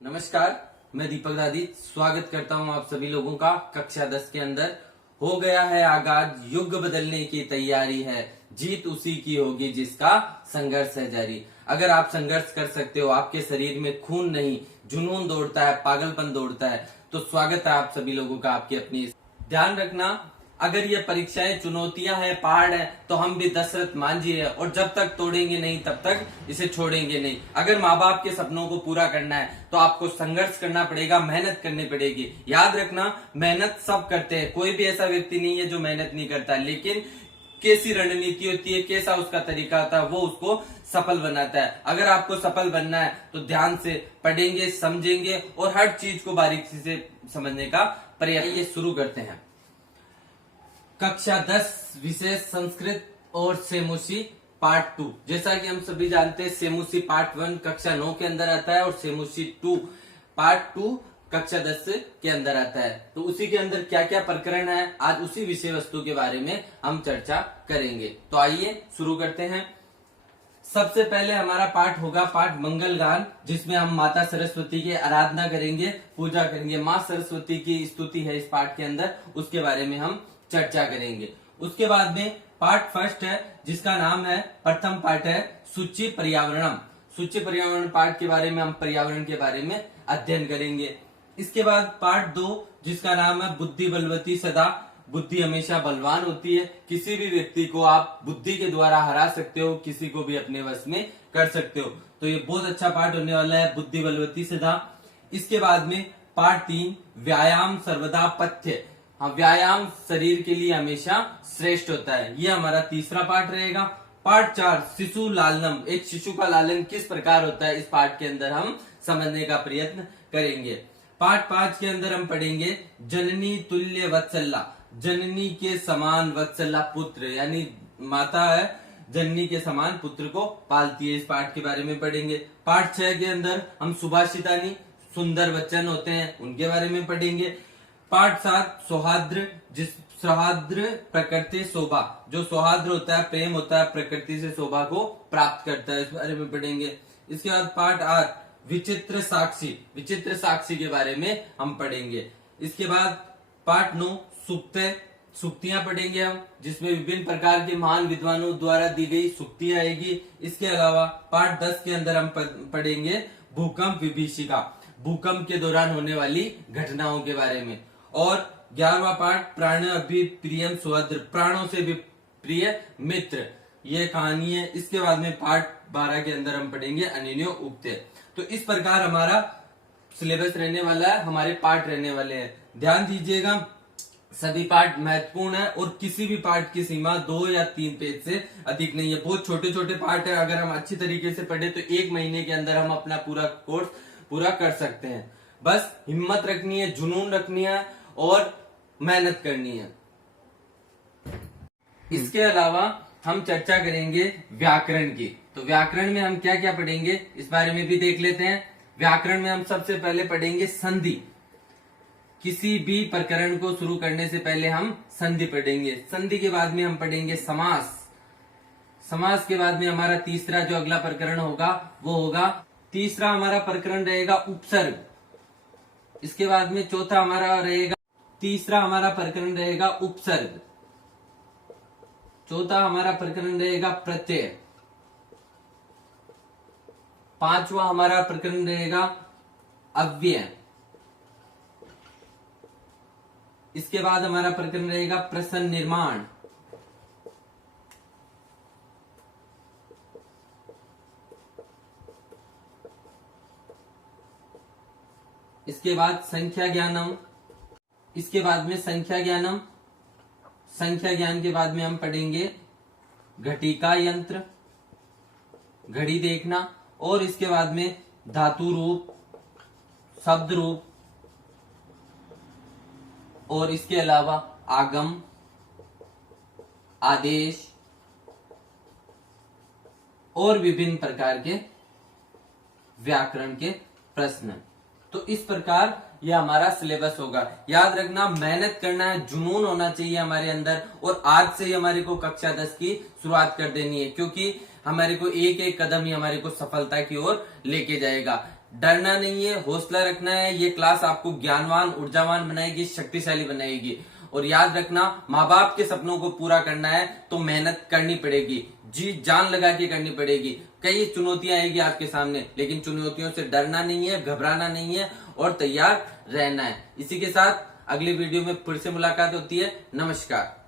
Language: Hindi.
नमस्कार, मैं दीपक दादी स्वागत करता हूं आप सभी लोगों का कक्षा 10 के अंदर। हो गया है आगाज, युग बदलने की तैयारी है, जीत उसी की होगी जिसका संघर्ष है जारी। अगर आप संघर्ष कर सकते हो, आपके शरीर में खून नहीं जुनून दौड़ता है, पागलपन दौड़ता है, तो स्वागत है आप सभी लोगों का आपकी अपनी। ध्यान रखना, अगर ये परीक्षाएं चुनौतियां हैं, पहाड़ है, तो हम भी दशरथ मांझी है और जब तक तोड़ेंगे नहीं तब तक इसे छोड़ेंगे नहीं। अगर माँ बाप के सपनों को पूरा करना है तो आपको संघर्ष करना पड़ेगा, मेहनत करनी पड़ेगी। याद रखना, मेहनत सब करते हैं, कोई भी ऐसा व्यक्ति नहीं है जो मेहनत नहीं करता, लेकिन कैसी रणनीति होती है, कैसा उसका तरीका होता है, वो उसको सफल बनाता है। अगर आपको सफल बनना है तो ध्यान से पढ़ेंगे, समझेंगे और हर चीज को बारीकी से समझने का प्रयास। ये शुरू करते हैं। कक्षा 10 विषय संस्कृत और सेमुसी पार्ट 2। जैसा कि हम सभी जानते हैं, सेमुसी पार्ट 1 कक्षा 9 के अंदर आता है और सेमुसी 2 पार्ट 2 कक्षा 10 के अंदर आता है। तो उसी के अंदर क्या क्या प्रकरण है, आज उसी विषय वस्तु के बारे में हम चर्चा करेंगे। तो आइए शुरू करते हैं। सबसे पहले हमारा पाठ होगा पाठ मंगल गान, जिसमें हम माता सरस्वती की आराधना करेंगे, पूजा करेंगे। माँ सरस्वती की स्तुति है इस पाठ के अंदर, उसके बारे में हम चर्चा करेंगे। उसके बाद में पार्ट फर्स्ट है, जिसका नाम है, प्रथम पार्ट है सूची पर्यावरणम। सूची पर्यावरण पार्ट के बारे में हम पर्यावरण के बारे में अध्ययन करेंगे। इसके बाद पार्ट 2, जिसका नाम है बुद्धि बलवती सदा। बुद्धि हमेशा बलवान होती है, किसी भी व्यक्ति को आप बुद्धि के द्वारा हरा सकते हो, किसी को भी अपने वश में कर सकते हो। तो ये बहुत अच्छा पार्ट होने वाला है, बुद्धि बलवती सदा। इसके बाद में पार्ट 3, व्यायाम सर्वदा पथ्य। हाँ, व्यायाम शरीर के लिए हमेशा श्रेष्ठ होता है, ये हमारा तीसरा पार्ट रहेगा। पार्ट 4, शिशु लालनम। एक शिशु का लालन किस प्रकार होता है, इस पार्ट के अंदर हम समझने का प्रयत्न करेंगे। पार्ट 5 के अंदर हम पढ़ेंगे जननी तुल्य वत्सला। जननी के समान वत्सला, पुत्र, यानी माता है, जननी के समान पुत्र को पालती है, इस पार्ट के बारे में पढ़ेंगे। पार्ट 6 के अंदर हम सुभाषितानी, सुंदर वचन होते हैं, उनके बारे में पढ़ेंगे। पार्ट 7, सौहार्द्र, जिस सौहार्द्र प्रकृति शोभा, जो सौहार्द्र होता है, प्रेम होता है, प्रकृति से शोभा को प्राप्त करता है, इस बारे में पढ़ेंगे। इसके बाद पार्ट 8, विचित्र साक्षी। विचित्र साक्षी के बारे में हम पढ़ेंगे। इसके बाद पार्ट 9, सुक्त। सुक्तियां पढ़ेंगे हम, जिसमें विभिन्न प्रकार के महान विद्वानों द्वारा दी गई सुक्तियां आएगी। इसके अलावा पार्ट 10 के अंदर हम पढ़ेंगे भूकंप विभीषिका, भूकंप के दौरान होने वाली घटनाओं के बारे में। और 11वां पार्ट, प्राण अभिप्रियम सुहृद, प्राणों से भी प्रिय मित्र, ये कहानी है। इसके बाद में पार्ट 12 के अंदर हम पढ़ेंगे अनिन्यो उक्ते। तो इस प्रकार हमारा सिलेबस रहने वाला है, हमारे पार्ट रहने वाले हैं। ध्यान दीजिएगा, सभी पार्ट महत्वपूर्ण है और किसी भी पार्ट की सीमा 2 या 3 पेज से अधिक नहीं है। बहुत छोटे छोटे पार्ट है, अगर हम अच्छी तरीके से पढ़े तो 1 महीने के अंदर हम अपना पूरा कोर्स पूरा कर सकते हैं। बस हिम्मत रखनी है, जुनून रखनी है और मेहनत करनी है। इसके अलावा हम चर्चा करेंगे व्याकरण की। तो व्याकरण में हम क्या क्या पढ़ेंगे, इस बारे में भी देख लेते हैं। व्याकरण में हम सबसे पहले पढ़ेंगे संधि। किसी भी प्रकरण को शुरू करने से पहले हम संधि पढ़ेंगे। संधि के बाद में हम पढ़ेंगे समास। समास के बाद में हमारा तीसरा जो अगला प्रकरण होगा वो होगा, तीसरा हमारा प्रकरण रहेगा उपसर्ग। इसके बाद में चौथा हमारा रहेगा, तीसरा हमारा प्रकरण रहेगा उपसर्ग। चौथा हमारा प्रकरण रहेगा प्रत्यय। पांचवा हमारा प्रकरण रहेगा अव्यय। इसके बाद हमारा प्रकरण रहेगा प्रश्न निर्माण। इसके बाद संख्या ज्ञानम। इसके बाद में संख्या ज्ञानम, संख्या ज्ञान के बाद में हम पढ़ेंगे घटिका यंत्र, घड़ी देखना। और इसके बाद में धातु रूप, शब्द रूप, और इसके अलावा आगम, आदेश और विभिन्न प्रकार के व्याकरण के प्रश्न। तो इस प्रकार यह हमारा सिलेबस होगा। याद रखना, मेहनत करना है, जुनून होना चाहिए हमारे अंदर, और आज से ही हमारे को कक्षा 10 की शुरुआत कर देनी है, क्योंकि हमारे को एक एक कदम ही हमारे को सफलता की ओर लेके जाएगा। डरना नहीं है, हौसला रखना है। ये क्लास आपको ज्ञानवान, ऊर्जावान बनाएगी, शक्तिशाली बनाएगी। और याद रखना, माँ बाप के सपनों को पूरा करना है तो मेहनत करनी पड़ेगी, जी जान लगा के करनी पड़ेगी। कई चुनौतियां आएगी आपके सामने, लेकिन चुनौतियों से डरना नहीं है, घबराना नहीं है और तैयार रहना है। इसी के साथ अगली वीडियो में फिर से मुलाकात होती है। नमस्कार।